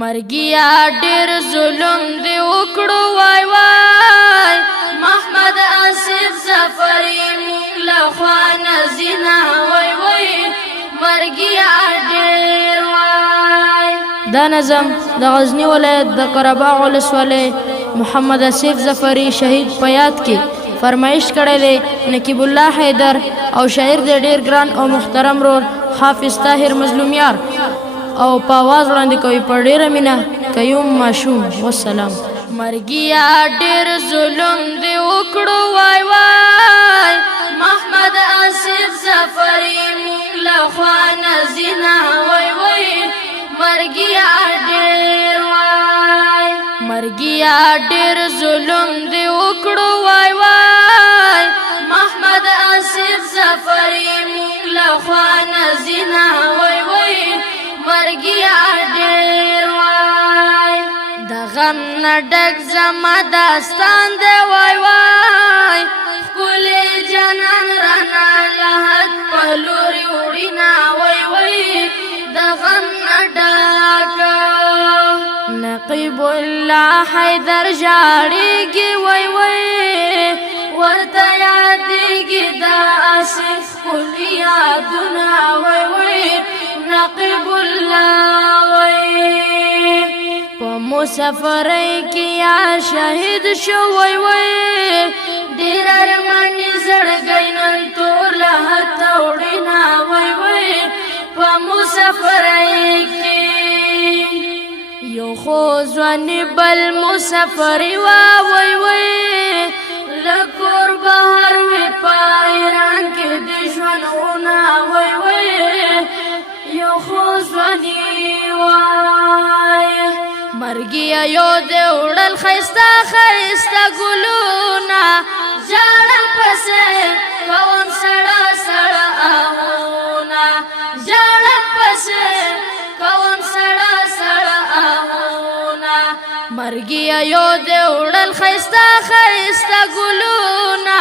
مرګیا ډېر ظلم دی وکړو وای وای محمد آصف ظفري مونږ له خوا نزینا وای وای مرګیا ډېر وای. دا نظم د غزنی ولایت د قرهباغ ولسوالۍ محمد آصف ظفري شهید په یاد کې فرمایش کړی دی. نقیب الله حیدر او شاعر دی ډېر ګران او محترم رور حافظ طاهر مظلومیار او په آواز وړاندې کوي په ډېره مینه قیوم ماشوم. والسلام. مرګیا ډېر ظلم دی وکړو وای وای محمد آصف ظفري مونږ له خوا نزینا وای وای مرګیا ډېر وای. مرګیا ډېر ظلم دی وکړو وای وای محمد آصف ظفري مونږ له خوا نزینا وای وای مرګیا ډېر وای. د غم نه ډک زما داستان دی وای وای ښکلی جانان رانا له حد په لورې وړینا وای وای د غم نه ډک نقیب الله حیدر ژاړېږي وای وای ورته یادېږي د آصف ښکلي یادونه وای وای نقیب الله وای په مسافرۍ کې یا شهید شو وای وای ډېر ارماني زړګی نن تور له حده وړینا وای وای په مسافرۍ کې یو خو ځواني بل مسافري وا وای وای له کور بهر وي په ایران کې د ژوندونه وای وای یو خو ځواني وای. مرګیا یو دی وړل ښایسته ښایسته ګلونه ژاړم پسې کوم سړه سړه آهونه ژاړم پسې کوم سړه سړه آهونه. مرګیا یو دی وړل ښایسته ښایسته ګلونه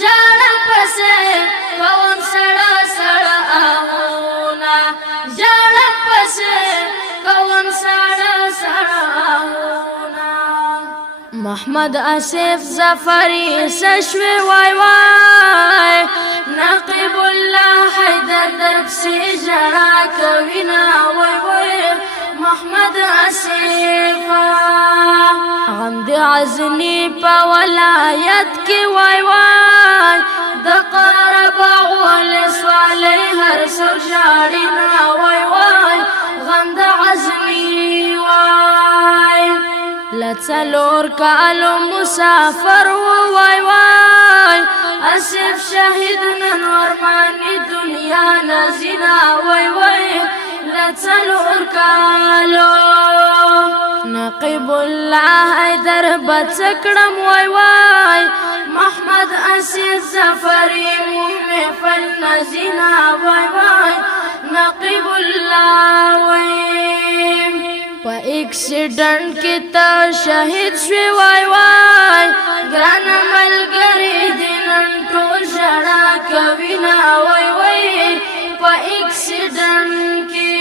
ژاړم پسې کوم سړه سړه آهونه ژاړم پسې کوم سړه سړه آهونه. محمد آصف ظفري سشوي وای وای نقیب الله حیدر درپسې ژړا کوینا وای وای محمد آصف. غم د غزني په ولایت کې وای وای د قرهباغ ولسوالۍ هر څوک ژاړینا وای وای غم د غزني وای. له څلور کالو مسافر وای وای آصف شهید نن ورماني دنیا نزینا وای وای له څلور کالو نقیب الله حیدر بڅ کړم وای وای محمد آصف ظفري محفل نزینا وای وای نقیب الله وای. په اکسیډنټ کې تا شهید شوی وای وای ګرانه ملګري دې نن ټول ژړا کوینا وای وای په اکسیډنټ کې.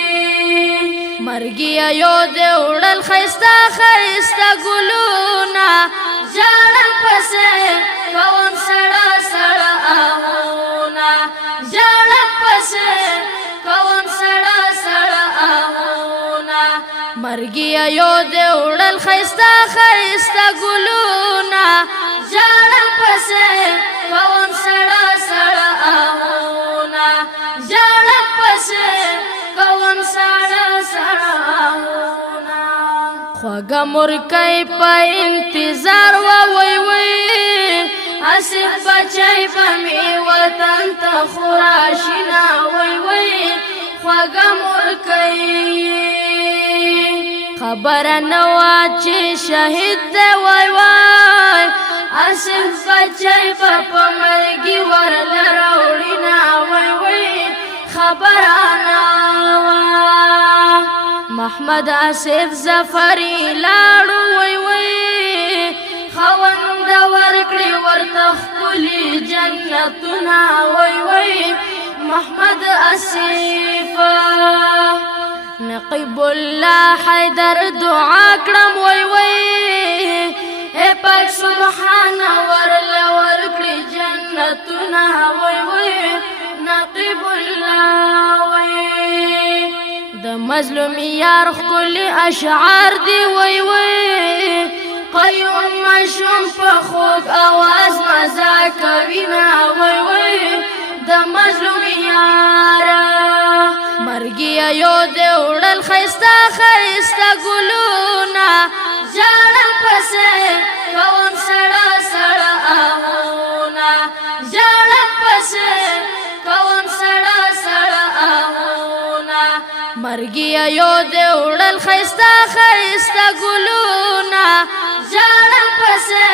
مرګیا یو دی وړل ښایسته ښایسته ګلونه ژاړم پسې کوم سړه سړه آهونه ژاړم پسې کوم سړه سړه آهونه. مرګیا یو دی وړل ښایسته ښایسته ګلونه ژاړم پسې کوم سړه سړه آهونه ژاړم پسې کوم سړه سړه آهونه. خوږه مورکۍ په انتظار وای وای آصف بچی به مې وطن ته خو راشینا وای وای خوږه مورکۍ خبره نه وه چې شهید دی وای وای آصف بچی به په مرګي ورله راوړینا وای وای خبره نه وه. محمد آصف ظفري لاړو وای وای خاوند ورکړي ورته ښکلي جنتونه وای وای محمد آصف. نقیب الله حیدر دعا کړم وای وای اے پاک سبحان ورل ورکړي جنتونه وای وای نقیب الله وای د مظلوم یار خپل اشعار دی وای وای قیوم مشوم په خوږ اواز مزا کوي نه وای وای د مظلوم یار مرګي یو دې وړل خيستا خيستا ګلونا ځان پسې کوم سړا سړا آهونا ځان پسې کوم سړا سړا آهونا مرګي یو دې وړل خيستا خيستا ګلونا ځان پسې